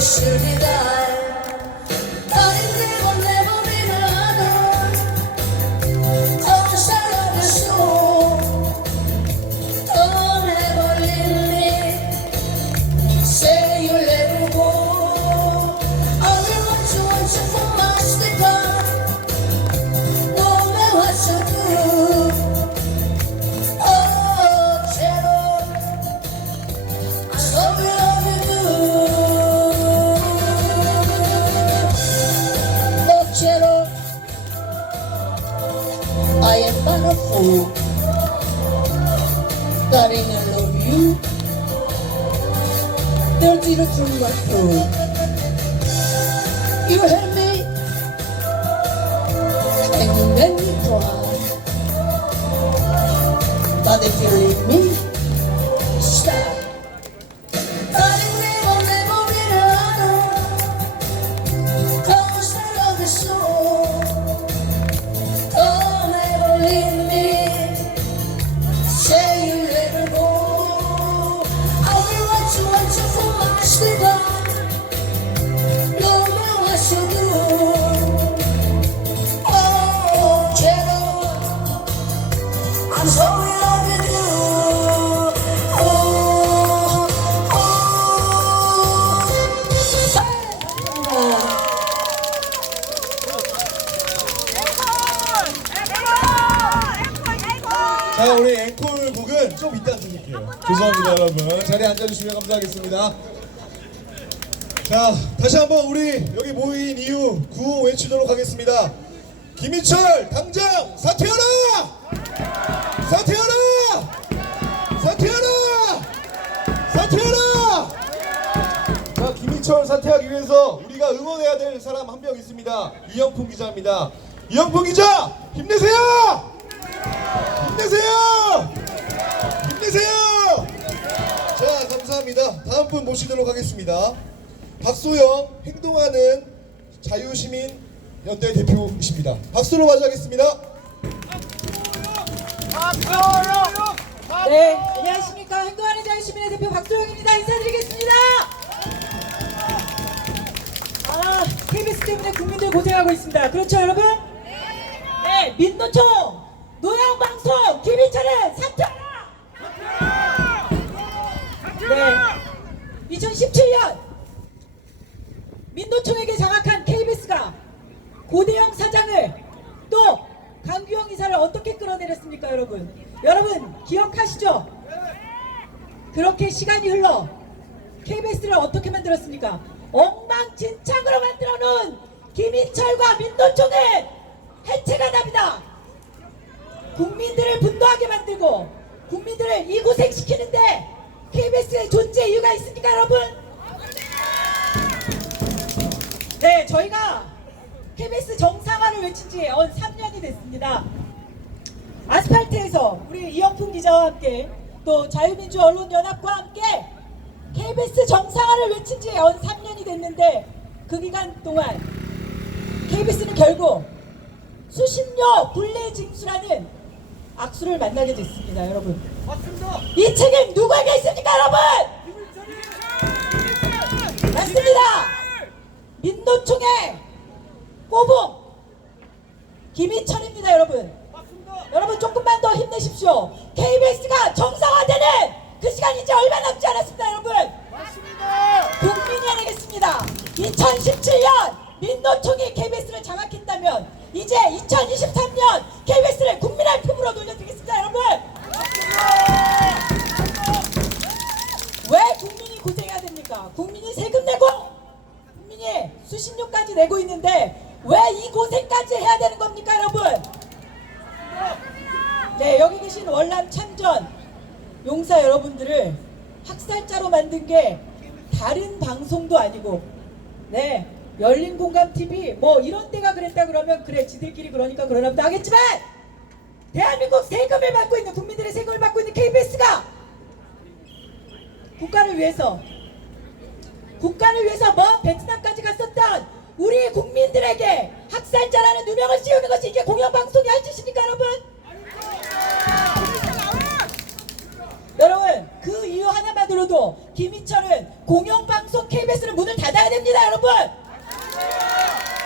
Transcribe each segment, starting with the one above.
should be done. Darling, never, never be another. Cause I love you so. Don't ever leave me. Say you'll let go. I will want you for my sticker. No matter what you do. Oh, Cheryl, I love you. I am not a fool. Darling, I love you. Dirty to through my throat. You help me and you make me cry. But if you leave me, stop. Darling, never, never be another. Cause I love you so. Leave me, say you let go. I'll be what you want you for my sleeper. No matter what you do. Oh, Cheryl, I'm so in love with you. Oh, 자, 우리 앵콜 곡은 좀 이따 드릴게요. 죄송합니다, 여러분. 자리에 앉아주시면 감사하겠습니다. 자, 다시 한번 우리 여기 모인 이유 구호 외치도록 하겠습니다. 김희철 당장 사퇴하라! 사퇴하라! 사퇴하라! 사퇴하라! 자, 김희철 사퇴하기 위해서 우리가 응원해야 될 사람 한 명 있습니다. 이영풍 기자입니다. 이영풍 기자, 힘내세요! 힘내세요! 힘내세요! 자, 감사합니다. 다음 분 모시도록 하겠습니다. 박소영 행동하는 자유시민 연대 대표이십니다. 박수로 맞이하겠습니다. 네, 안녕하십니까. 행동하는 자유시민의 대표 박소영입니다. 인사드리겠습니다. KBS 때문에 국민들 고생하고 있습니다. 그렇죠, 여러분? 네, 민노총 노영방송 김희철은 사퇴하라! 네, 2017년 민노총에게 장악한 KBS가 고대영 사장을 또 강규영 이사를 어떻게 끌어내렸습니까, 여러분? 여러분 기억하시죠? 그렇게 시간이 흘러 KBS를 어떻게 만들었습니까? 엉망진창으로 만들어놓은 김희철과 민노총은 해체가 납니다. 국민들을 분노하게 만들고 국민들을 이고생시키는데 KBS의 존재 이유가 있습니까, 여러분? 네, 저희가 KBS 정상화를 외친 지 3년이 됐습니다. 아스팔트에서 우리 이영풍 기자와 함께 또 자유민주언론연합과 함께 KBS 정상화를 외친 지 3년이 됐는데 그 기간 동안 KBS는 결국 수십여 굴레 징수라는 악수를 만나게 됐습니다, 여러분. 맞습니다. 이 책임 누구에게 있습니까, 여러분? 맞습니다. 민노총의 꼬붕 김희철입니다, 여러분. 맞습니다. 여러분 조금만 더 힘내십시오. KBS가 정상화되는 그 시간이 이제 얼마 남지 않았습니다, 여러분. 맞습니다. 국민이 해내겠습니다. 2017년 민노총이 KBS를 장악했다면 이제 2023년 KBS를 국민의 품으로 돌려드리겠습니다, 여러분. 왜 국민이 고생해야 됩니까? 국민이 세금 내고 국민이 수신료까지 내고 있는데 왜 이 고생까지 해야 되는 겁니까, 여러분? 네, 여기 계신 월남 참전 용사 여러분들을 학살자로 만든 게 다른 방송도 아니고, 네, 열린공감TV 뭐 이런 데가 그랬다 그러면 그래 지들끼리 그러니까 그러나 보다 하겠지만 대한민국 세금을 받고 있는, 국민들의 세금을 받고 있는 KBS가 국가를 위해서 먼 베트남까지 갔었던 우리 국민들에게 학살자라는 누명을 씌우는 것이 이게 공영방송이 할 짓입니까, 여러분? 여러분, 그 이유 하나만 오늘로도 김희철은 공영방송 KBS는 문을 닫아야 됩니다, 여러분.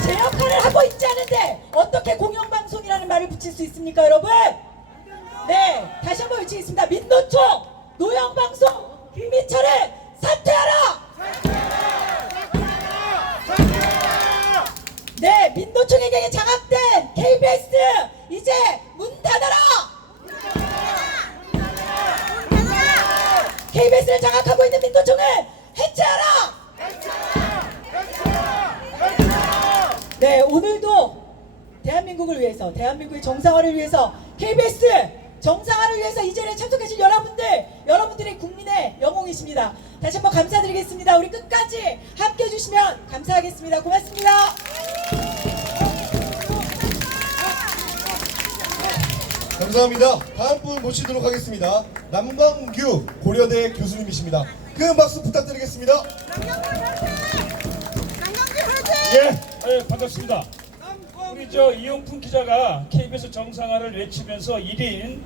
제 역할을 하고 있지 않은데 어떻게 공영방송이라는 말을 붙일 수 있습니까, 여러분? 네, 다시 한번 외치겠습니다. 민노총 노영방송 김희철은 사퇴하라! 네, 민노총에게 장악된 KBS 이제 문 닫아라! KBS를 장악하고 있는 민노총을 해체하라! 네, 오늘도 대한민국을 위해서, 대한민국의 정상화를 위해서, KBS 정상화를 위해서 이 자리에 참석하신 여러분들이 국민의 영웅이십니다. 다시 한번 감사드리겠습니다. 우리 끝까지 함께 해주시면 감사하겠습니다. 고맙습니다. 감사합니다. 다음 분 모시도록 하겠습니다. 남광규 고려대 교수님이십니다. 큰 박수 부탁드리겠습니다. 예, 반갑습니다. 우리 이용풍 기자가 KBS 정상화를 외치면서 1인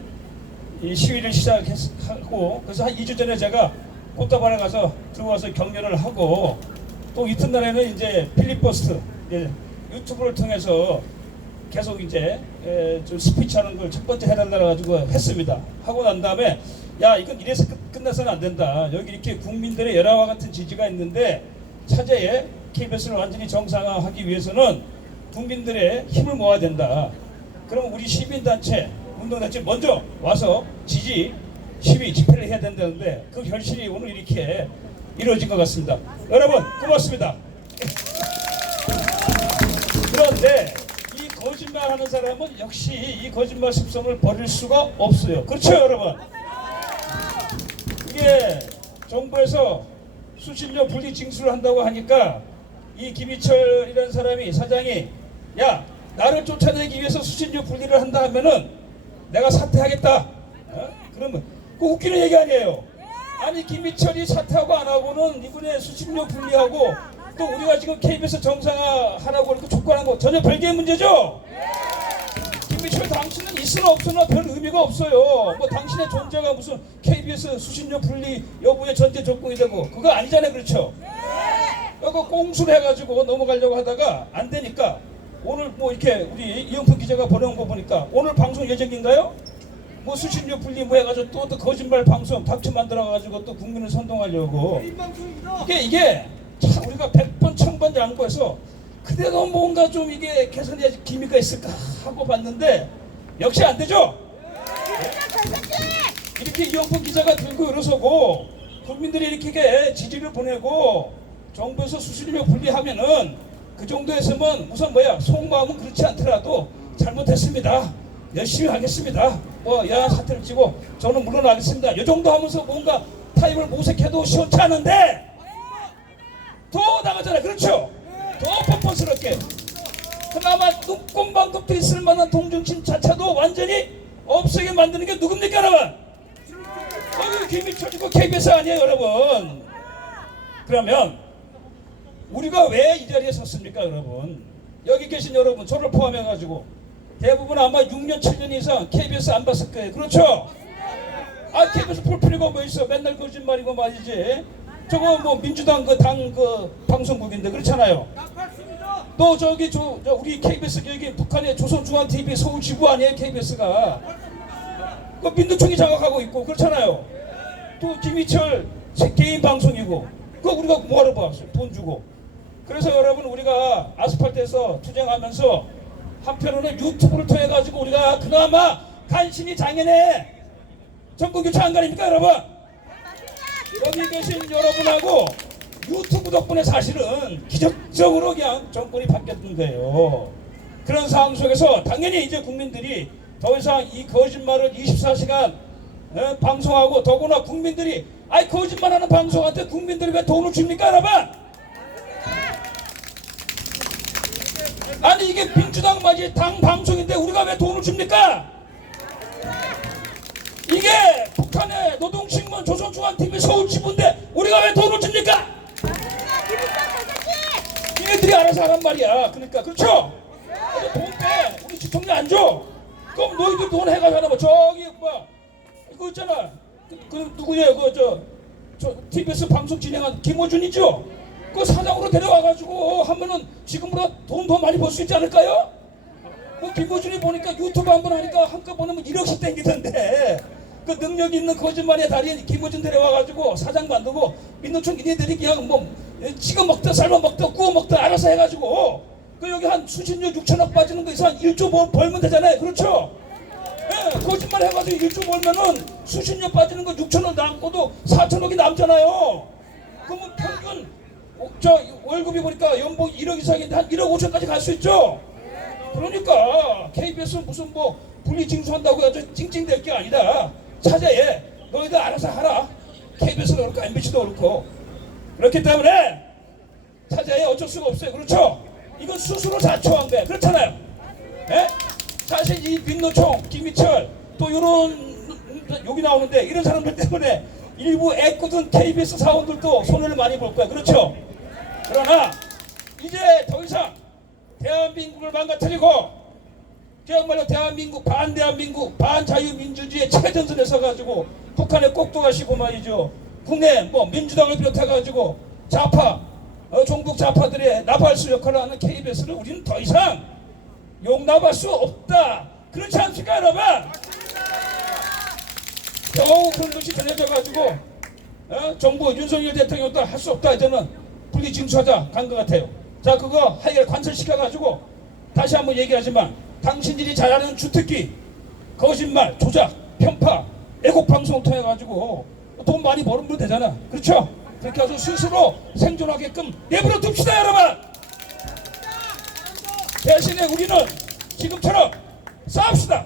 시위를 시작하고, 그래서 한 2주 전에 제가 꽃다발에 가서 들어와서 격려를 하고, 또 이튿날에는 이제 필리버스터 유튜브를 통해서 계속 이제 좀 스피치하는 걸 첫 번째 해달라 가지고 했습니다. 하고 난 다음에 야, 이건 이래서 끝나서는 안 된다. 여기 이렇게 국민들의 열화와 같은 지지가 있는데 차제에 KBS를 완전히 정상화하기 위해서는 국민들의 힘을 모아야 된다. 그럼 우리 시민단체, 운동단체 먼저 와서 지지, 시위, 집회를 해야 된다는데 그 결실이 오늘 이렇게 이루어진 것 같습니다. 여러분 고맙습니다. 그런데 이 거짓말하는 사람은 역시 이 거짓말 습성을 버릴 수가 없어요. 그렇죠, 여러분? 이게 정부에서 수신료 분리 징수를 한다고 하니까 이 김희철이라는 사람이, 사장이, 야, 나를 쫓아내기 위해서 수신료 분리를 한다 하면은 내가 사퇴하겠다. 그러면 그 웃기는 얘기 아니에요. 아니, 김희철이 사퇴하고 안 하고는 이번에 수신료 분리하고 또 우리가 지금 KBS 정상화 하라고 이렇게 촉구하는 거 전혀 별개의 문제죠? 김희철, 당신은 있으나 없으나 별 의미가 없어요. 뭐 당신의 존재가 무슨 KBS 수신료 분리 여부의 전제 조건이 되고 그거 아니잖아요. 그렇죠? 이거 꽁수를 해가지고 넘어가려고 하다가 안 되니까 오늘 뭐 이렇게 우리 이영표 기자가 보내온 거 보니까 오늘 방송 예정인가요? 뭐 수신료 분리 뭐 해가지고 또 거짓말 방송 닥쳐 만들어가지고 또 국민을 선동하려고. 이게 참 우리가 100번 1000번 양보해서 그래도 뭔가 좀 이게 개선해야지 기미가 있을까 하고 봤는데 역시 안 되죠? 이렇게 이영표 기자가 들고 일어서고 국민들이 이렇게 지지를 보내고 정부에서 수신료 분리하면은 그 정도에서는 우선 속마음은 그렇지 않더라도 잘못했습니다. 열심히 하겠습니다. 야한 사태를 치고 저는 물러나겠습니다. 이 정도 하면서 뭔가 타입을 모색해도 시원치 않은데 더 나가잖아요. 그렇죠? 더 뻔뻔스럽게. 그나마 눈꼽만큼도 있을 만한 동정심조차도 완전히 없애게 만드는 게 누굽니까, 여러분? 김희철이고 KBS 아니에요, 여러분. 그러면 우리가 왜 이 자리에 섰습니까, 여러분? 여기 계신 여러분, 저를 포함해가지고 대부분 아마 6년, 7년 이상 KBS 안 봤을 거예요. 그렇죠? KBS 볼 필요가 뭐 있어? 맨날 거짓말이고 말이지. 저거 뭐 민주당 당 방송국인데 그렇잖아요. 또 우리 KBS 여기 북한의 조선중앙TV 서울 지부 아니에요, KBS가. 그 민노총이 장악하고 있고 그렇잖아요. 또 김희철 개인 방송이고 그거 우리가 뭐하러 봤어요? 돈 주고. 그래서 여러분, 우리가 아스팔트에서 투쟁하면서 한편으로는 유튜브를 통해 가지고 우리가 그나마 간신히 장애내 정권교체 안 가립니까, 여러분? 여기 계신 여러분하고 유튜브 덕분에 사실은 기적적으로 그냥 정권이 바뀌었던 거예요. 그런 상황 속에서 당연히 이제 국민들이 더 이상 이 거짓말을 24시간 방송하고, 더구나 국민들이 거짓말하는 방송한테 국민들이 왜 돈을 줍니까, 여러분? 아니, 이게 민주당 맞이 당 방송인데 우리가 왜 돈을 줍니까? 이게 북한의 노동신문 조선중앙TV 서울지부인데 우리가 왜 돈을 줍니까? 얘네들이 알아서 하란 말이야. 그러니까 그렇죠? 돈 빼. 우리 지통료 안 줘. 그럼 너희들 돈 해가지고 하나 뭐 저기 이거 있잖아. 그 누구예요? 저 TBS 방송 진행한 김호준이죠. 그 사장으로 데려와가지고 하면은 지금보다 돈 더 많이 벌 수 있지 않을까요? 뭐 김호준이 보니까 유튜브 한번 하니까 한꺼번에 뭐 1억씩 땡기던데 그 능력 있는 거짓말의 달인 김호준 데려와가지고 사장 만들고 민노총 니네들이 그냥 뭐 찍어 먹다 삶아 먹다 구워 먹다 알아서 해가지고 그 여기 한 수십년 6천억 빠지는 거 있어 한 1조 벌면 되잖아요. 그렇죠? 예, 거짓말 해가지고 1조 벌면은 수십년 빠지는 거 6천억 남고도 4천억이 남잖아요. 그러면 평균 저 월급이 보니까 연봉 1억 이상인데 한 1억 5천까지 갈 수 있죠. 그러니까 KBS 무슨 뭐 분리징수한다고 아주 찡찡댈 게 아니다. 차제에 너희들 알아서 하라. KBS도 그렇고 MBC도 그렇고 그렇기 때문에 차제에 어쩔 수가 없어요. 그렇죠? 이건 스스로 자초한 거야. 그렇잖아요. 예? 사실 이 민노총, 김희철 또 이런 여기 나오는데 이런 사람들 때문에 일부 애꿎은 KBS 사원들도 손해를 많이 볼 거야. 그렇죠? 그러나 이제 더 이상 대한민국을 망가뜨리고 정말로 대한민국 반자유민주주의의 최전선에 서가지고 북한에 꼭도 가시고 말이죠. 국내 뭐 민주당을 비롯해가지고 좌파 종북 좌파들의 나발수 역할을 하는 KBS를 우리는 더 이상 용납할 수 없다. 그렇지 않습니까 여러분? 겨우 그런 것이 전해져가지고 정부 윤석열 대통령도 할 수 없다. 이제는 분리징수하자 간 것 같아요. 자 그거 하여간 관철시켜가지고 다시 한번 얘기하지만 당신들이 잘하는 주특기 거짓말 조작 편파 애국방송 통해가지고 돈 많이 벌으면 되잖아. 그렇죠? 그렇게 해서 스스로 생존하게끔 내버려 둡시다 여러분. 대신에 우리는 지금처럼 싸웁시다.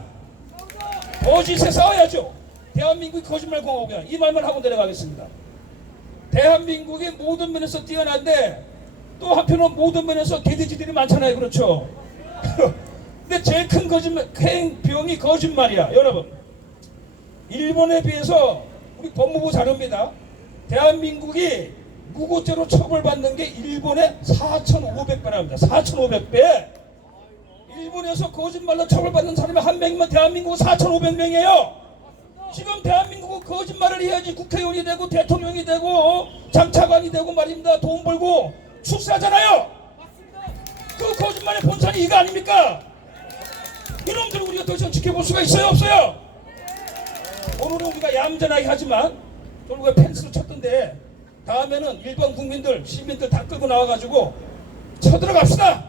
거짓에 싸워야죠. 대한민국이 거짓말 공화국이야. 이 말만 하고 내려가겠습니다. 대한민국이 모든 면에서 뛰어난데 또 한편은 모든 면에서 개돼지들이 많잖아요. 그렇죠? 근데 제일 큰 거짓말, 큰 병이 거짓말이야. 여러분 일본에 비해서 우리 법무부 자료입니다. 대한민국이 무고죄로 처벌받는 게 일본의 4,500배랍니다. 4,500배. 일본에서 거짓말로 처벌받는 사람이 한 명이면 대한민국은 4,500명이에요. 지금 대한민국은 거짓말을 해야지 국회의원이 되고 대통령이 되고 장차관이 되고 말입니다. 돈 벌고 축사하잖아요. 그 거짓말의 본산이 이거 아닙니까? 이놈들을 우리가 더 이상 지켜볼 수가 있어요 없어요? 오늘은 우리가 얌전하게 하지만 결국에 펜스를 쳤던데 다음에는 일반 국민들 시민들 다 끌고 나와가지고 쳐들어갑시다.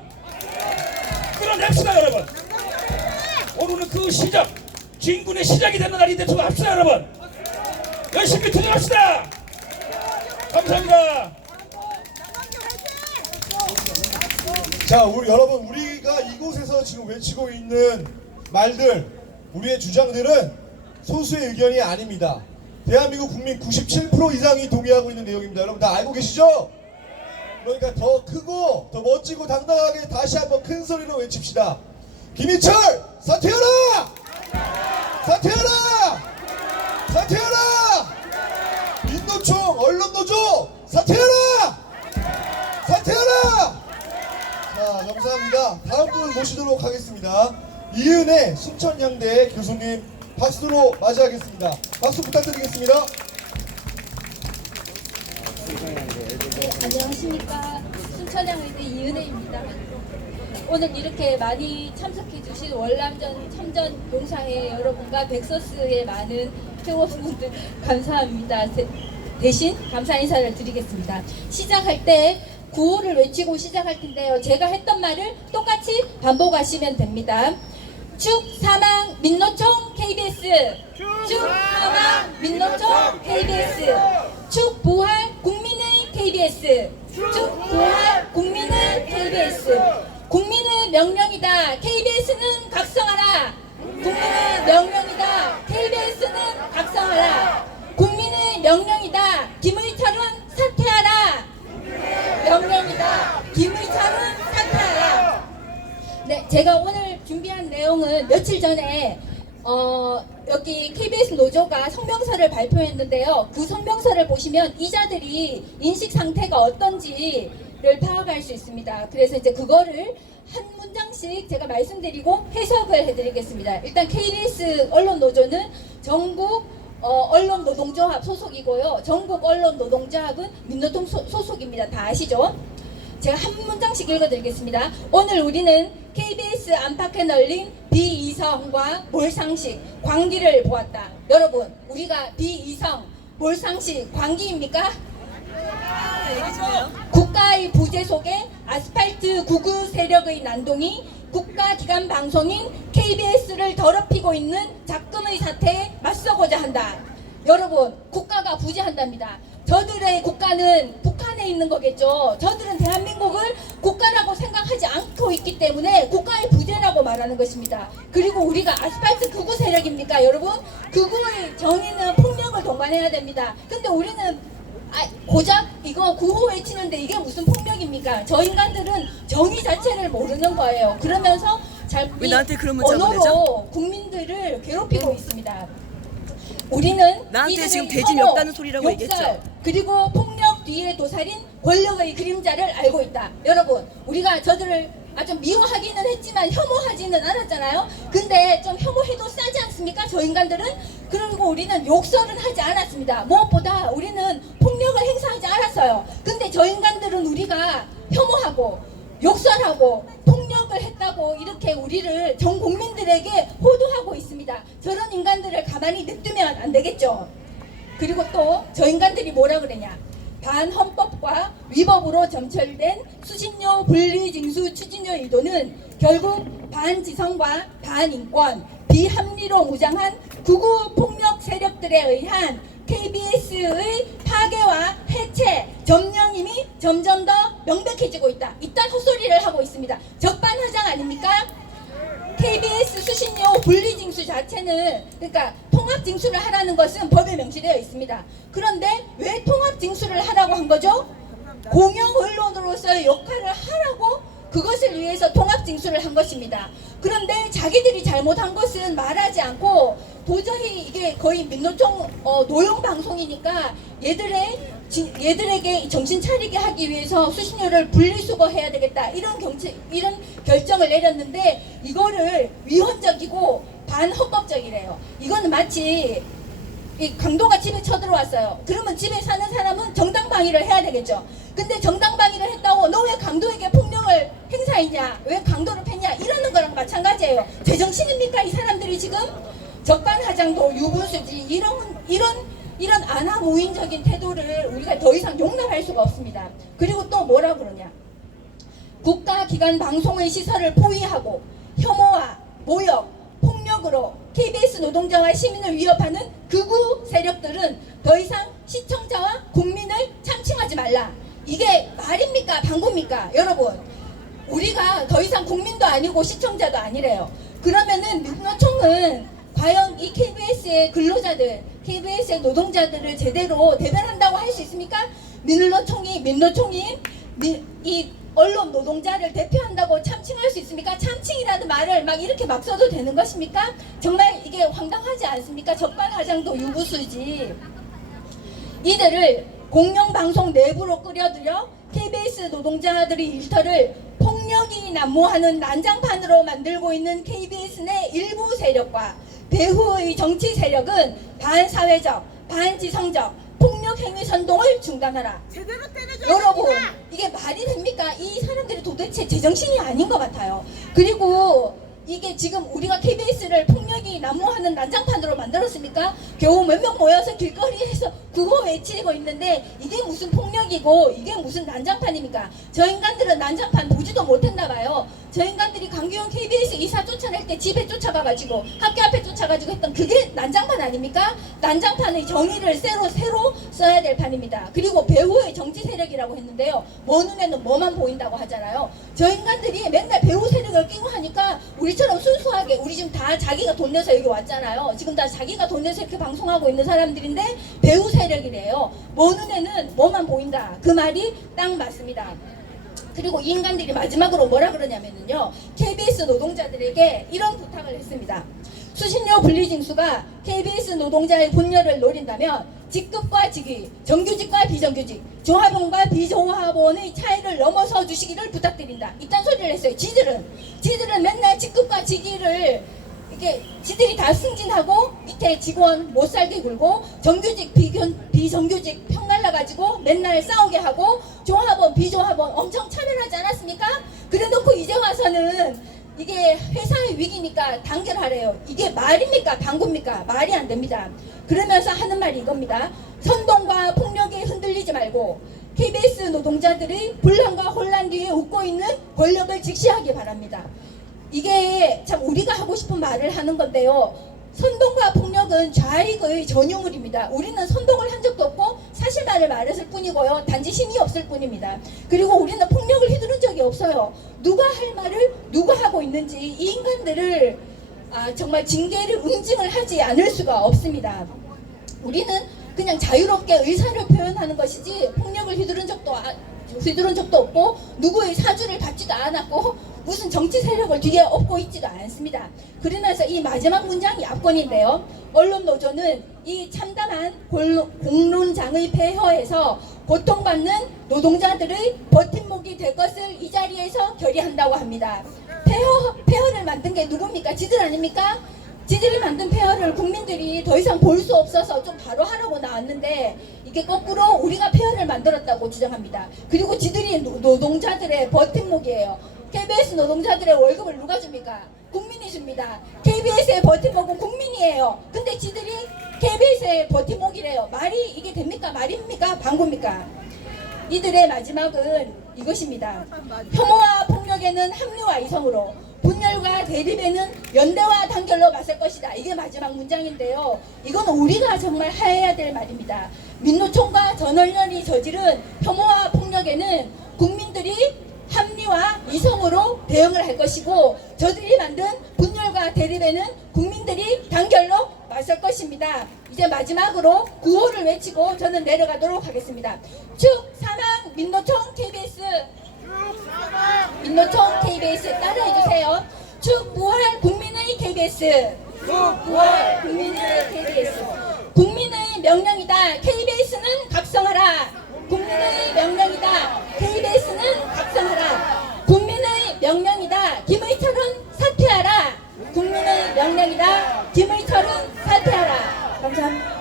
끌어냅시다 여러분. 오늘은 그 시작 진군의 시작이 되는 날이 되도록 합시다 여러분. 열심히 투쟁합시다. 감사합니다. 자, 우리 여러분 우리가 이곳에서 지금 외치고 있는 말들, 우리의 주장들은 소수의 의견이 아닙니다. 대한민국 국민 97% 이상이 동의하고 있는 내용입니다. 여러분 다 알고 계시죠? 그러니까 더 크고 더 멋지고 당당하게 다시 한번 큰 소리로 외칩시다. 김희철 사퇴하라! 사퇴하라! 사퇴하라! 민노총 언론노조 사퇴하라! 사퇴하라! 자, 감사합니다. 다음 분 모시도록 하겠습니다. 이은혜 순천향대 교수님 박수로 맞이하겠습니다. 박수 부탁드리겠습니다. 네, 안녕하십니까. 순천향의대 이은혜입니다. 오늘 이렇게 많이 참석해 주신 월남전 참전 용사회 여러분과 벡서스의 많은 회원분들 감사합니다. 대신 감사 인사를 드리겠습니다. 시작할 때 구호를 외치고 시작할 텐데요. 제가 했던 말을 똑같이 반복하시면 됩니다. 축사망 민노총 KBS, 축사망 민노총 KBS, 축부활 국민의 KBS, 축부활 국민의 KBS. 국민의 명령이다. KBS는 각성하라. 국민의 명령이다. KBS는 각성하라. 국민의 명령이다. 김의철은 사퇴하라. 명령이다. 김의철은 사퇴하라. 네, 제가 오늘 준비한 내용은 며칠 전에 여기 KBS 노조가 성명서를 발표했는데요. 그 성명서를 보시면 이자들이 인식 상태가 어떤지를 파악할 수 있습니다. 그래서 이제 그거를 한 문장씩 제가 말씀드리고 해석을 해드리겠습니다. 일단 KBS 언론 노조는 전국 언론 노동조합 소속이고요. 전국 언론 노동조합은 민노총 소속입니다. 다 아시죠? 제가 한 문장씩 읽어드리겠습니다. 오늘 우리는 KBS 안팎에 널린 비이성과 몰상식, 광기를 보았다. 여러분, 우리가 비이성, 몰상식, 광기입니까? 국가의 부재 속에 아스팔트 구구 세력의 난동이 국가기관 방송인 KBS를 더럽히고 있는 작금의 사태에 맞서고자 한다. 여러분, 국가가 부재한답니다. 저들의 국가는 북한에 있는 거겠죠. 저들은 대한민국을 국가라고 생각하지 않고 있기 때문에 국가의 부재라고 말하는 것입니다. 그리고 우리가 아스팔트 극우 세력입니까? 여러분, 극우의 정의는 폭력을 동반해야 됩니다. 근데 우리는 고작 이거 구호 외치는데 이게 무슨 폭력입니까? 저 인간들은 정의 자체를 모르는 거예요. 그러면서 왜 나한테 그런 문자 언어로 보내죠? 국민들을 괴롭히고 있습니다. 우리는 나한테 이들의 지금 대진이 혐오, 없다는 소리라고 욕설, 얘기했죠. 그리고 폭력 뒤에 도사린 권력의 그림자를 알고 있다. 여러분, 우리가 저들을 좀 미워하기는 했지만 혐오하지는 않았잖아요. 근데 좀 혐오해도 싸지 않습니까? 저 인간들은. 그리고 우리는 욕설은 하지 않았습니다. 무엇보다 우리는 폭력을 행사하지 않았어요. 근데 저 인간들은 우리가 혐오하고 욕설하고 폭력을 했다고 이렇게 우리를 전 국민들에게 호도하고 있습니다. 저런 인간들을 가만히 냅두면 안 되겠죠. 그리고 또 저 인간들이 뭐라 그러냐, 반헌법과 위법으로 점철된 수신료 분리징수 추진료 의도는 결국 반지성과 반인권, 비합리로 무장한 극우 폭력 세력들에 의한 KBS의 파괴와 해체, 점령임이 점점 더 명백해지고 있다. 이딴 헛소리를 하고 있습니다. 적반하장 아닙니까? KBS 수신료 분리징수 자체는, 그러니까 통합징수를 하라는 것은 법에 명시되어 있습니다. 그런데 왜 통합징수를 하라고 한 거죠? 공영 언론으로서의 역할을 하라고 그것을 위해서 통합징수를 한 것입니다. 그런데 자기들이 잘못한 것은 말하지 않고 도저히 이게 거의 민노총 노용 방송이니까 얘들에게 정신 차리게 하기 위해서 수신료를 분리수거해야 되겠다, 이런 결정을 내렸는데 이거를 위헌적이고 반헌법적이래요. 이거는 마치 이 강도가 집에 쳐들어왔어요. 그러면 집에 사는 사람은 정당방위를 해야 되겠죠. 근데 정당방위를 했다고 너 왜 강도에게 폭력을 행사했냐, 왜 강도를 팼냐, 이러는 거랑 마찬가지예요. 제정신입니까 이 사람들이 지금? 적반하장도 유분수지, 이런 안하무인적인 태도를 우리가 더 이상 용납할 수가 없습니다. 그리고 또 뭐라 그러냐, 국가기관 방송의 시설을 포위하고 혐오와 모욕, 폭력으로 KBS 노동자와 시민을 위협하는 극우 세력들은 더 이상 시청자와 국민을 참칭하지 말라. 이게 말입니까? 방구입니까? 여러분, 우리가 더 이상 국민도 아니고 시청자도 아니래요. 그러면은 민노총은 과연 이 KBS의 근로자들, KBS의 노동자들을 제대로 대변한다고 할 수 있습니까? 민노총이 이 언론 노동자를 대표한다고 참칭할 수 있습니까? 참칭이라는 말을 막 이렇게 막 써도 되는 것입니까? 정말 이게 황당하지 않습니까? 적반하장도 유부수지. 이들을 공영방송 내부로 끌어들여 KBS 노동자들의 일터를 폭력이 난무하는 난장판으로 만들고 있는 KBS 내 일부 세력과 배후의 정치 세력은 반사회적, 반지성적 폭력 행위 선동을 중단하라. 여러분, 이게 말이 됩니까? 이 사람들이 도대체 제정신이 아닌 것 같아요. 그리고 이게 지금 우리가 KBS를 폭력이 난무하는 난장판으로 만들었습니까? 겨우 몇 명 모여서 길거리에서 구호 외치고 있는데 이게 무슨 폭력이고 이게 무슨 난장판입니까? 저 인간들은 난장판 보지도 못했나 봐요. 저 인간들이 강규현 KBS 이사 쫓아낼 때 집에 쫓아가가지고 학교 앞에 쫓아가지고 했던 그게 난장판 아닙니까? 난장판의 정의를 새로 써야 될 판입니다. 그리고 배후의 정치 세력이라고 했는데요, 뭐 눈에는 뭐만 보인다고 하잖아요. 저 인간들이 맨날 배후 세력을 끼고 하니까 우리처럼 순수하게, 우리 지금 다 자기가 돈 내서 여기 왔잖아요. 지금 다 자기가 돈 내서 이렇게 방송하고 있는 사람들인데 배후 세력이래요. 뭐 눈에는 뭐만 보인다, 그 말이 딱 맞습니다. 그리고 이 인간들이 마지막으로 뭐라 그러냐면요, KBS 노동자들에게 이런 부탁을 했습니다. 수신료 분리징수가 KBS 노동자의 분열을 노린다면 직급과 직위, 정규직과 비정규직, 조합원과 비조합원의 차이를 넘어서 주시기를 부탁드린다. 이딴 소리를 했어요. 지들은 맨날 직급과 직위를 이게 지들이 다 승진하고 밑에 직원 못 살게 굴고 정규직 비정규직 평 날라가지고 맨날 싸우게 하고 조합원 비조합원 엄청 차별하지 않았습니까? 그래놓고 이제 와서는 이게 회사의 위기니까 단결하래요. 이게 말입니까? 방구입니까? 말이 안 됩니다. 그러면서 하는 말이 이겁니다. 선동과 폭력에 흔들리지 말고 KBS 노동자들이 분란과 혼란 뒤에 웃고 있는 권력을 직시하기 바랍니다. 이게 참 우리가 하고 싶은 말을 하는 건데요. 선동과 폭력은 좌익의 전유물입니다. 우리는 선동을 한 적도 없고 사실만을 말했을 뿐이고요. 단지 힘이 없을 뿐입니다. 그리고 우리는 폭력을 휘두른 적이 없어요. 누가 할 말을 누가 하고 있는지 이 인간들을 정말 징계를 응징을 하지 않을 수가 없습니다. 우리는 그냥 자유롭게 의사를 표현하는 것이지 폭력을 휘두른 적도 없고 누구의 사주를 받지도 않았고 무슨 정치 세력을 뒤에 업고 있지도 않습니다. 그러면서 이 마지막 문장이 압권인데요. 언론노조는 이 참담한 공론장의 폐허에서 고통받는 노동자들의 버팀목이 될 것을 이 자리에서 결의한다고 합니다. 폐허를 만든 게 누굽니까? 지들 아닙니까? 지들이 만든 폐허를 국민들이 더 이상 볼 수 없어서 좀 바로 하라고 나왔는데 이게 거꾸로 우리가 폐허를 만들었다고 주장합니다. 그리고 지들이 노동자들의 버팀목이에요. KBS 노동자들의 월급을 누가 줍니까? 국민이 줍니다. KBS의 버팀목은 국민이에요. 근데 지들이 KBS의 버팀목이래요. 말이 이게 됩니까? 말입니까? 방구입니까? 이들의 마지막은 이것입니다. 혐오와 폭력에는 합리와 이성으로, 분열과 대립에는 연대와 단결로 맞설 것이다. 이게 마지막 문장인데요. 이건 우리가 정말 해야 될 말입니다. 민노총과 전원련이 저지른 혐오와 폭력에는 국민들이 합리와 이성으로 대응을 할 것이고 저들이 만든 분열과 대립에는 국민들이 단결로 맞설 것입니다. 이제 마지막으로 구호를 외치고 저는 내려가도록 하겠습니다. 축사망 민노총 KBS, 민노총 KBS 따라해주세요. 축부활 국민의 KBS, 축부활 국민의 KBS. 국민의 명령이다. KBS는 각성하라. 국민의 명령이다. KBS는 각성하라. 국민의 명령이다. 김의철은 사퇴하라. 국민의 명령이다. 김의철은 사퇴하라. 감사합니다.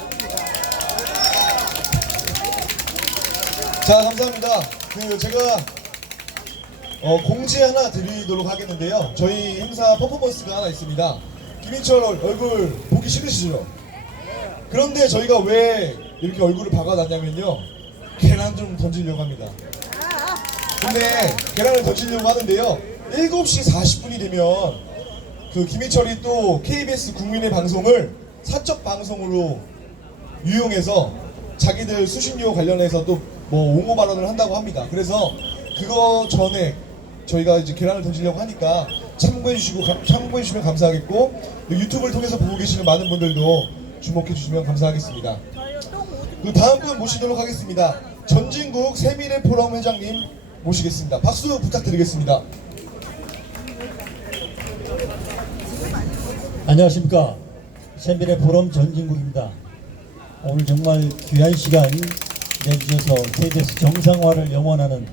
자, 감사합니다. 제가 공지 하나 드리도록 하겠는데요. 저희 행사 퍼포먼스가 하나 있습니다. 김인철 얼굴 보기 싫으시죠? 그런데 저희가 왜 이렇게 얼굴을 박아놨냐면요. 계란 좀 던지려고 합니다. 근데 계란을 던지려고 하는데요. 7시 40분이 되면 김인철이 또 KBS 국민의 방송을 사적 방송으로 유용해서 자기들 수신료 관련해서 또 뭐 옹호 발언을 한다고 합니다. 그래서 그거 전에 저희가 이제 계란을 던지려고 하니까 참고해 주시면 감사하겠고 유튜브를 통해서 보고 계시는 많은 분들도 주목해 주시면 감사하겠습니다. 다음 분 모시도록 하겠습니다. 전진국 세미래 포럼 회장님 모시겠습니다. 박수 부탁드리겠습니다. 안녕하십니까. 세미래 포럼 전진국입니다. 오늘 정말 귀한 시간 내주셔서 KBS 정상화를 염원하는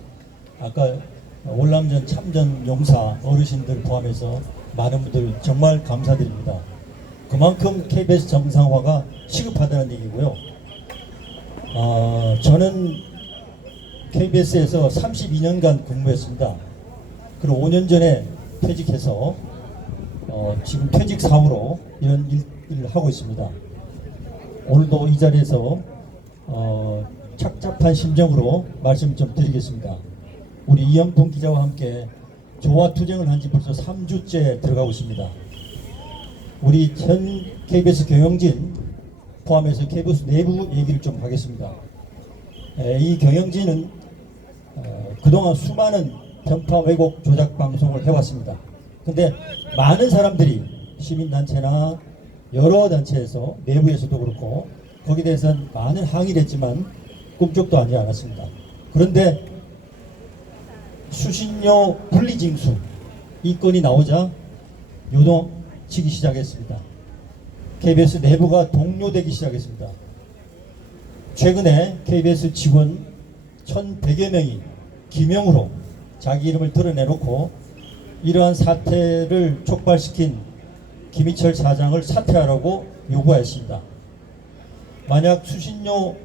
아까 월남전 참전 용사 어르신들 포함해서 많은 분들 정말 감사드립니다. 그만큼 KBS 정상화가 시급하다는 얘기고요. 저는 KBS에서 32년간 근무했습니다. 그리고 5년 전에 퇴직해서 지금 퇴직 사후로 이런 일을 하고 있습니다. 오늘도 이 자리에서 착잡한 심정으로 말씀 좀 드리겠습니다. 우리 이영통 기자와 함께 조화투쟁을 한 지 벌써 3주째 들어가고 있습니다. 우리 전 KBS 경영진 포함해서 KBS 내부 얘기를 좀 하겠습니다. 이 경영진은 그동안 수많은 편파 왜곡 조작 방송을 해왔습니다. 근데 많은 사람들이 시민단체나 여러 단체에서 내부에서도 그렇고 거기에 대해서는 많은 항의를 했지만 꿈쩍도 하지 않았습니다. 그런데 수신료 분리징수 이 건이 나오자 요동치기 시작했습니다. KBS 내부가 동요되기 시작했습니다. 최근에 KBS 직원 1,100여 명이 기명으로 자기 이름을 드러내놓고 이러한 사태를 촉발시킨 김희철 사장을 사퇴하라고 요구하였습니다. 만약 수신료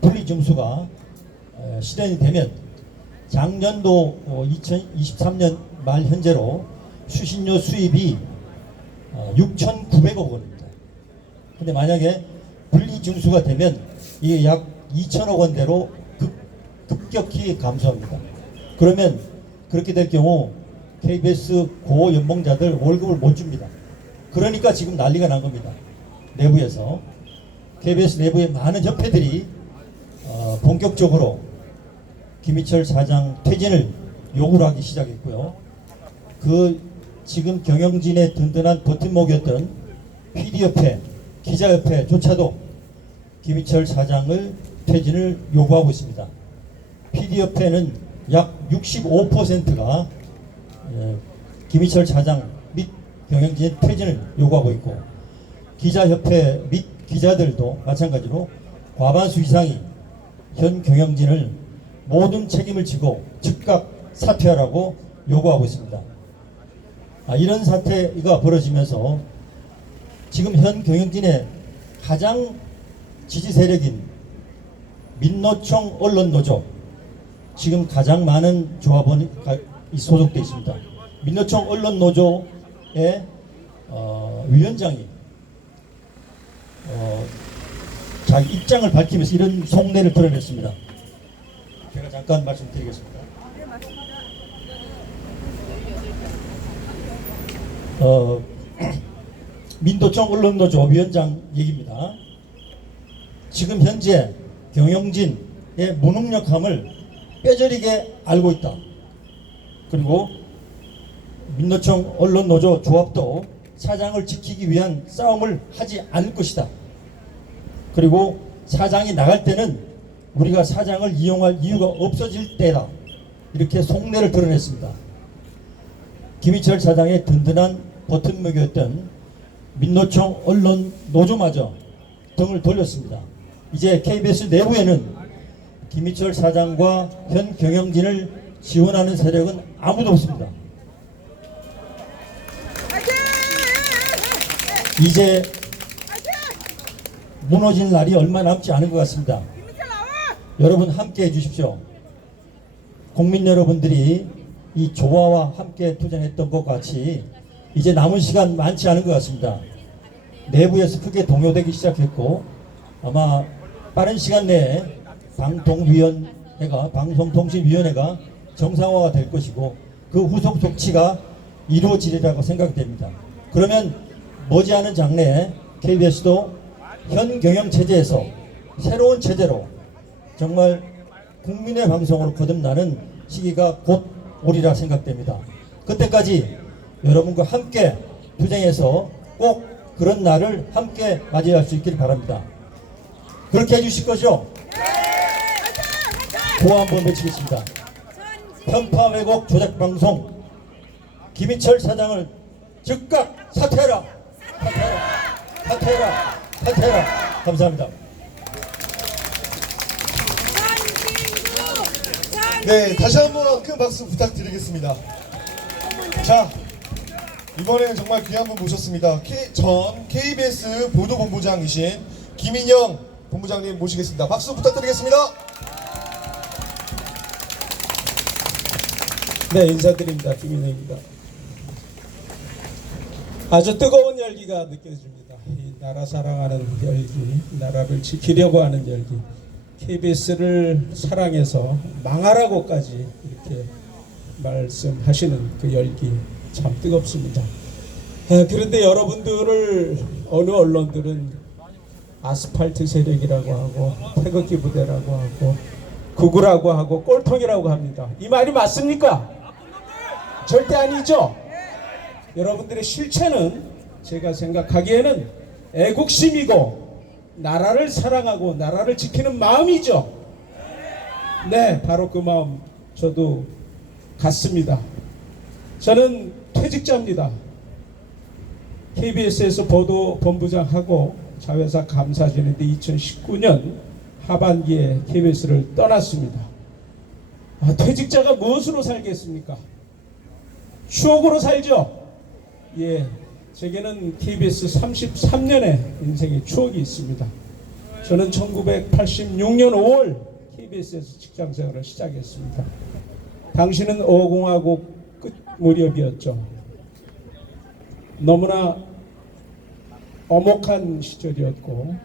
분리 징수가 실현이 되면 작년도 2023년 말 현재로 수신료 수입이 6,900억 원입니다. 근데 만약에 분리 징수가 되면 이게 약 2천억 원대로 급격히 감소합니다. 그러면 그렇게 될 경우 KBS 고 연봉자들 월급을 못 줍니다. 그러니까 지금 난리가 난 겁니다. 내부에서 KBS 내부의 많은 협회들이 본격적으로 김희철 사장 퇴진을 요구를 하기 시작했고요. 그 지금 경영진의 든든한 버팀목이었던 PD협회, 기자협회조차도 김희철 사장을 퇴진을 요구하고 있습니다. PD협회는 약 65%가 김희철 사장 및 경영진의 퇴진을 요구하고 있고, 기자협회 및 기자들도 마찬가지로 과반수 이상이 현 경영진을 모든 책임을 지고 즉각 사퇴하라고 요구하고 있습니다. 이런 사태가 벌어지면서 지금 현 경영진의 가장 지지 세력인 민노총 언론노조, 지금 가장 많은 조합원이 소속되어 있습니다. 민노총 언론노조의 위원장이 자기 입장을 밝히면서 이런 속내를 드러냈습니다. 제가 잠깐 말씀드리겠습니다. 민노총 언론노조 위원장 얘기입니다. 지금 현재 경영진의 무능력함을 뼈저리게 알고 있다. 그리고 민노총 언론노조 조합도 사장을 지키기 위한 싸움을 하지 않을 것이다. 그리고 사장이 나갈 때는 우리가 사장을 이용할 이유가 없어질 때다. 이렇게 속내를 드러냈습니다. 김희철 사장의 든든한 버팀목이었던 민노총 언론노조마저 등을 돌렸습니다. 이제 KBS 내부에는 김희철 사장과 현 경영진을 지원하는 세력은 아무도 없습니다. 이제 무너질 날이 얼마 남지 않은 것 같습니다. 여러분 함께 해주십시오. 국민 여러분들이 이 조화와 함께 투쟁했던 것 같이 이제 남은 시간 많지 않은 것 같습니다. 내부에서 크게 동요되기 시작했고, 아마 빠른 시간 내에 방송통신위원회가 정상화가 될 것이고, 그 후속 조치가 이루어지리라고 생각됩니다. 그러면 머지않은 장래에 KBS도 현 경영 체제에서 새로운 체제로 정말 국민의 방송으로 거듭나는 시기가 곧 오리라 생각됩니다. 그때까지 여러분과 함께 투쟁해서 꼭 그런 날을 함께 맞이할 수 있기를 바랍니다. 그렇게 해주실 거죠? 구호 한번 외치겠습니다. 편파 왜곡 조작 방송 김희철 사장을 즉각 사퇴해라. 사퇴해라. 감사합니다. 네, 다시 한번 큰 박수 부탁드리겠습니다. 자, 이번에는 정말 귀한 분 모셨습니다. 전 KBS 보도본부장이신 김인영 본부장님 모시겠습니다. 박수 부탁드리겠습니다. 네, 인사드립니다. 김인영입니다. 아주 뜨거운 열기가 느껴집니다. 이 나라 사랑하는 열기, 나라를 지키려고 하는 열기, KBS를 사랑해서 망하라고까지 이렇게 말씀하시는 그 열기 참 뜨겁습니다. 그런데 여러분들을 어느 언론들은 아스팔트 세력이라고 하고 태극기 부대라고 하고 극우라고 하고 꼴통이라고 합니다. 이 말이 맞습니까? 절대 아니죠. 여러분들의 실체는 제가 생각하기에는 애국심이고 나라를 사랑하고 나라를 지키는 마음이죠. 네, 바로 그 마음 저도 같습니다. 저는 퇴직자입니다. KBS에서 보도본부장하고 자회사 감사 지냈는데 2019년 하반기에 KBS를 떠났습니다. 퇴직자가 무엇으로 살겠습니까? 추억으로 살죠. 예, 제게는 KBS 33년의 인생의 추억이 있습니다. 저는 1986년 5월 KBS에서 직장 생활을 시작했습니다. 당시는 5공화국 끝 무렵이었죠. 너무나 엄혹한 시절이었고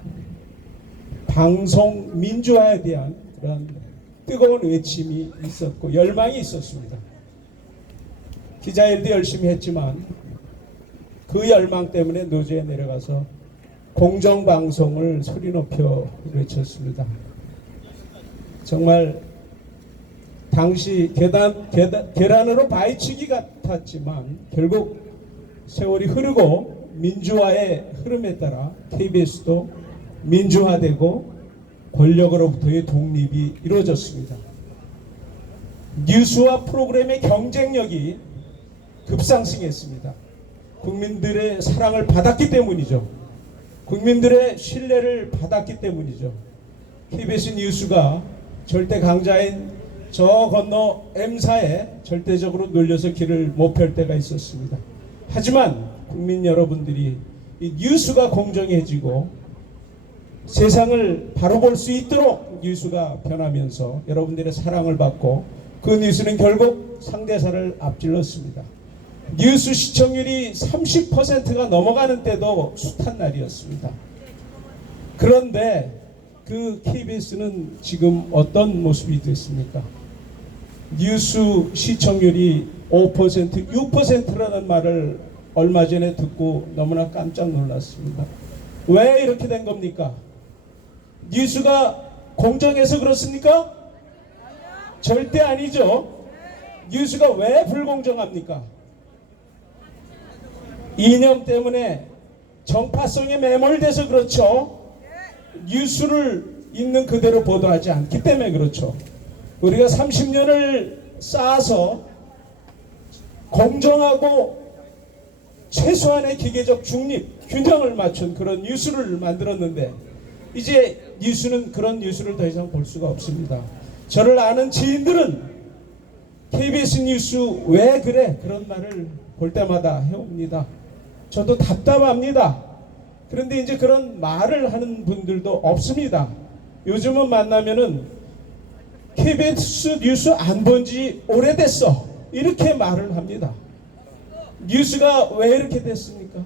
방송 민주화에 대한 그런 뜨거운 외침이 있었고 열망이 있었습니다. 기자 일도 열심히 했지만 그 열망 때문에 노조에 내려가서 공정방송을 소리 높여 외쳤습니다. 정말 당시 계란으로 바위치기 같았지만 결국 세월이 흐르고 민주화의 흐름에 따라 KBS도 민주화되고 권력으로부터의 독립이 이루어졌습니다. 뉴스와 프로그램의 경쟁력이 급상승했습니다. 국민들의 사랑을 받았기 때문이죠. 국민들의 신뢰를 받았기 때문이죠. KBS 뉴스가 절대 강자인 저 건너 M사에 절대적으로 놀려서 길을 못 펼 때가 있었습니다. 하지만 국민 여러분들이 이 뉴스가 공정해지고 세상을 바로 볼 수 있도록 뉴스가 변하면서 여러분들의 사랑을 받고 그 뉴스는 결국 상대사를 앞질렀습니다. 뉴스 시청률이 30%가 넘어가는 때도 숱한 날이었습니다. 그런데 그 KBS는 지금 어떤 모습이 됐습니까? 뉴스 시청률이 5%, 6%라는 말을 얼마 전에 듣고 너무나 깜짝 놀랐습니다. 왜 이렇게 된 겁니까? 뉴스가 공정해서 그렇습니까? 절대 아니죠. 뉴스가 왜 불공정합니까? 이념 때문에 정파성에 매몰돼서 그렇죠. 뉴스를 있는 그대로 보도하지 않기 때문에 그렇죠. 우리가 30년을 쌓아서 공정하고 최소한의 기계적 중립, 균형을 맞춘 그런 뉴스를 만들었는데 이제 뉴스는 그런 뉴스를 더 이상 볼 수가 없습니다. 저를 아는 지인들은 KBS 뉴스 왜 그래? 그런 말을 볼 때마다 해옵니다. 저도 답답합니다. 그런데 이제 그런 말을 하는 분들도 없습니다. 요즘은 만나면은 KBS 뉴스 안 본 지 오래됐어. 이렇게 말을 합니다. 뉴스가 왜 이렇게 됐습니까?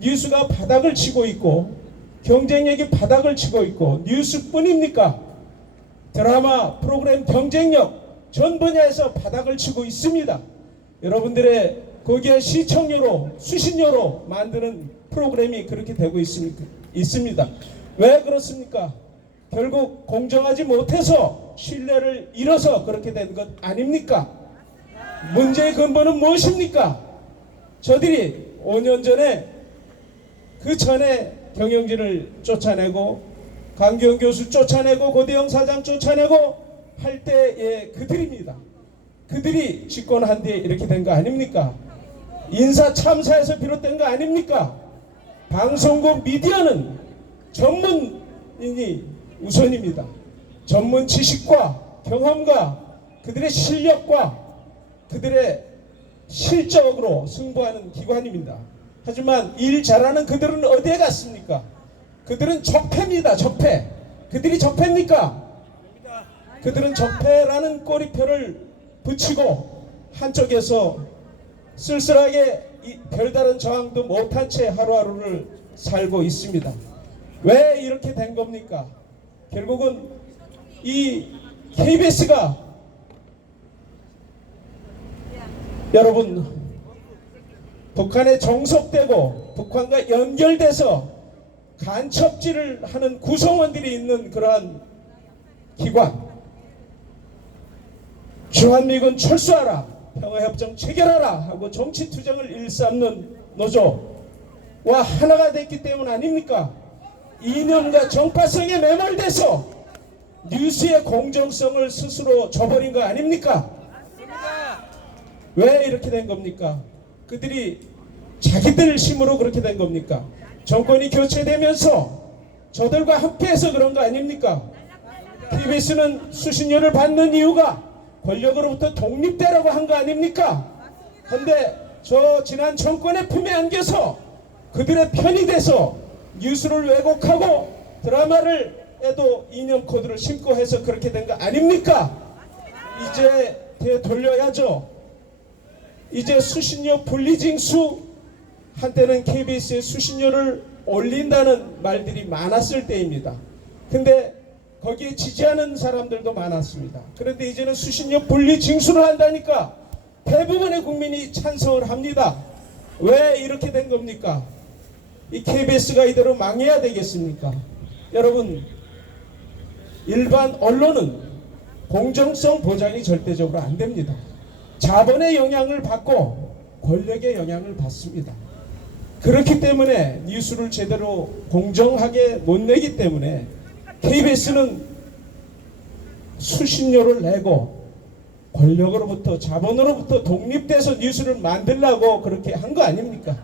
뉴스가 바닥을 치고 있고 경쟁력이 바닥을 치고 있고 뉴스뿐입니까? 드라마, 프로그램 경쟁력 전 분야에서 바닥을 치고 있습니다. 여러분들의 거기에 시청료로 수신료로 만드는 프로그램이 그렇게 되고 있습니다. 왜 그렇습니까? 결국 공정하지 못해서 신뢰를 잃어서 그렇게 된 것 아닙니까? 문제의 근본은 무엇입니까? 저들이 5년 전에 그 전에 경영진을 쫓아내고 강기영 교수 쫓아내고 고대영 사장 쫓아내고 할 때의 그들입니다. 그들이 집권한 뒤에 이렇게 된 거 아닙니까? 인사 참사에서 비롯된 거 아닙니까? 방송국 미디어는 전문인이 우선입니다. 전문 지식과 경험과 그들의 실력과 그들의 실적으로 승부하는 기관입니다. 하지만 일 잘하는 그들은 어디에 갔습니까? 그들은 적폐입니다. 적폐. 그들이 적폐입니까? 그들은 적폐라는 꼬리표를 붙이고 한쪽에서 쓸쓸하게 별다른 저항도 못한 채 하루하루를 살고 있습니다. 왜 이렇게 된 겁니까? 결국은 이 KBS가 여러분 북한에 정속되고 북한과 연결돼서 간첩질을 하는 구성원들이 있는 그러한 기관, 주한미군 철수하라, 평화협정 체결하라 하고 정치투쟁을 일삼는 노조와 하나가 됐기 때문 아닙니까? 이념과 정파성에 매몰돼서 뉴스의 공정성을 스스로 저버린 거 아닙니까? 왜 이렇게 된 겁니까? 그들이 자기들 힘으로 그렇게 된 겁니까? 정권이 교체되면서 저들과 함께해서 그런 거 아닙니까? KBS는 수신료를 받는 이유가 권력으로부터 독립되라고 한 거 아닙니까? 그런데 저 지난 정권의 품에 안겨서 그들의 편이 돼서 뉴스를 왜곡하고 드라마를 에도 이념 코드를 심고 해서 그렇게 된 거 아닙니까? 이제 되돌려야죠. 이제 수신료 분리징수, 한때는 KBS의 수신료를 올린다는 말들이 많았을 때입니다. 근데 거기에 지지하는 사람들도 많았습니다. 그런데 이제는 수신료 분리징수를 한다니까 대부분의 국민이 찬성을 합니다. 왜 이렇게 된 겁니까? 이 KBS가 이대로 망해야 되겠습니까? 여러분, 일반 언론은 공정성 보장이 절대적으로 안 됩니다. 자본의 영향을 받고 권력의 영향을 받습니다. 그렇기 때문에 뉴스를 제대로 공정하게 못 내기 때문에 KBS는 수신료를 내고 권력으로부터 자본으로부터 독립돼서 뉴스를 만들려고 그렇게 한 거 아닙니까?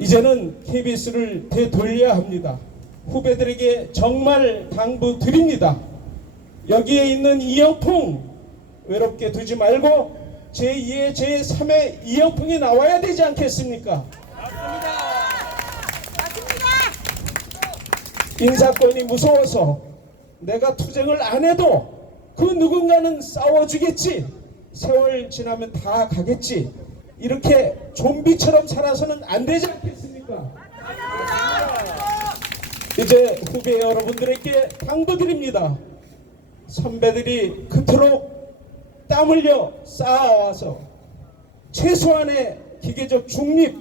이제는 KBS를 되돌려야 합니다. 후배들에게 정말 당부드립니다. 여기에 있는 이영풍 외롭게 두지 말고 제2의 제3의 이영풍이 나와야 되지 않겠습니까? 인사권이 무서워서 내가 투쟁을 안 해도 그 누군가는 싸워주겠지, 세월 지나면 다 가겠지, 이렇게 좀비처럼 살아서는 안 되지 않겠습니까? 이제 후배 여러분들에게 당부드립니다. 선배들이 그토록 땀 흘려 쌓아와서 최소한의 기계적 중립,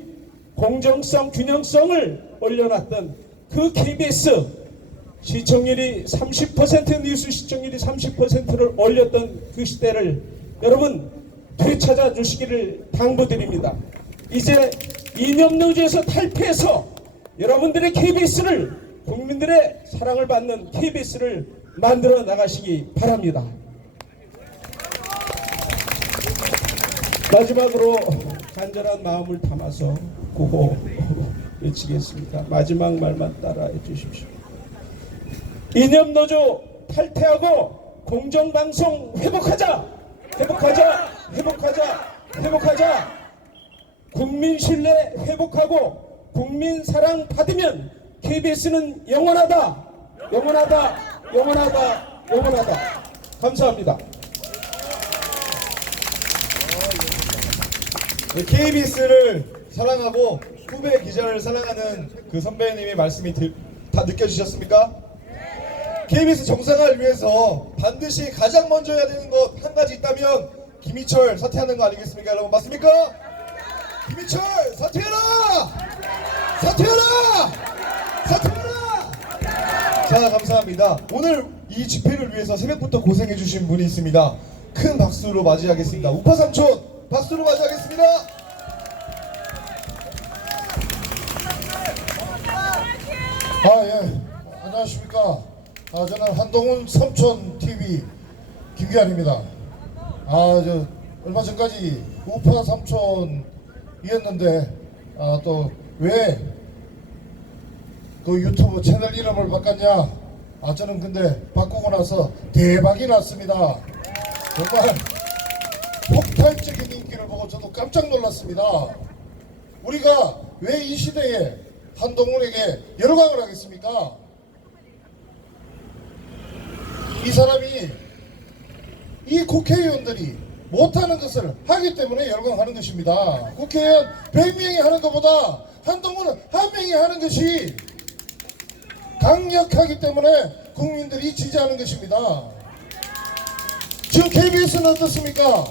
공정성, 균형성을 올려놨던 그 KBS 시청률이 30%, 뉴스 시청률이 30%를 올렸던 그 시대를 여러분 되찾아 주시기를 당부드립니다. 이제 이념노조에서 탈피해서 여러분들의 KBS를, 국민들의 사랑을 받는 KBS를 만들어 나가시기 바랍니다. 마지막으로 간절한 마음을 담아서 구호 외치겠습니다. 마지막 말만 따라해 주십시오. 이념노조 탈퇴하고 공정방송 회복하자! 회복하자! 회복하자! 회복하자! 국민 신뢰 회복하고 국민 사랑 받으면 KBS는 영원하다! 영원하다! 영원하다! 영원하다! 감사합니다. KBS를 사랑하고 후배 기자를 사랑하는 그 선배님의 말씀이 다 느껴지셨습니까? KBS 정상화를 위해서 반드시 가장 먼저 해야 되는 것 한 가지 있다면 김희철 사퇴하는 거 아니겠습니까? 여러분 맞습니까? 김희철 사퇴해라! 사퇴해라! 사퇴해라! 자, 감사합니다. 오늘 이 집회를 위해서 새벽부터 고생해 주신 분이 있습니다. 큰 박수로 맞이하겠습니다. 우파 삼촌 박수로 맞이하겠습니다. 예. 안녕하십니까. 저는 한동훈 삼촌 TV 김기환입니다. 저 얼마 전까지 우파 삼촌이었는데 또 왜 그 유튜브 채널 이름을 바꿨냐? 저는 근데 바꾸고 나서 대박이 났습니다. 정말 폭발적인 인기를 보고 저도 깜짝 놀랐습니다. 우리가 왜 이 시대에 한동훈에게 열광을 하겠습니까? 이 사람이, 이 국회의원들이 못하는 것을 하기 때문에 열광하는 것입니다. 국회의원 100명이 하는 것보다 한동훈은 한 명이 하는 것이 강력하기 때문에 국민들이 지지하는 것입니다. 지금 KBS는 어떻습니까?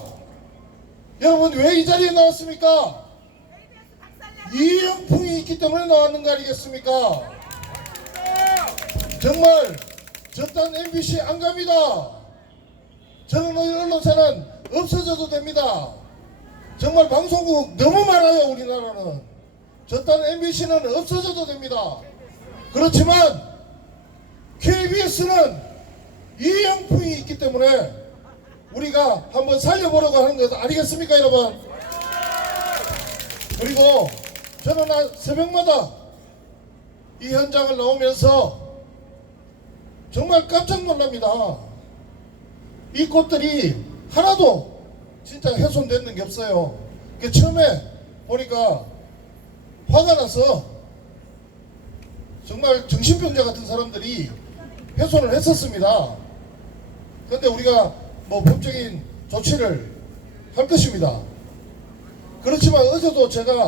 여러분 왜 이 자리에 나왔습니까? 이영풍이 있기 때문에 나왔는 거 아니겠습니까? 정말 저딴 MBC 안 갑니다. 저는 언론사는 없어져도 됩니다. 정말 방송국 너무 많아요. 우리나라는 저딴 MBC는 없어져도 됩니다. 그렇지만 KBS는 이영풍이 있기 때문에 우리가 한번 살려보려고 하는 것 아니겠습니까, 여러분? 그리고 저는 새벽마다 이 현장을 나오면서 정말 깜짝 놀랍니다. 이 꽃들이 하나도 진짜 훼손되는 게 없어요. 처음에 보니까 화가 나서 정말 정신병자 같은 사람들이 훼손을 했었습니다. 그런데 우리가 뭐 법적인 조치를 할 것입니다. 그렇지만 어제도 제가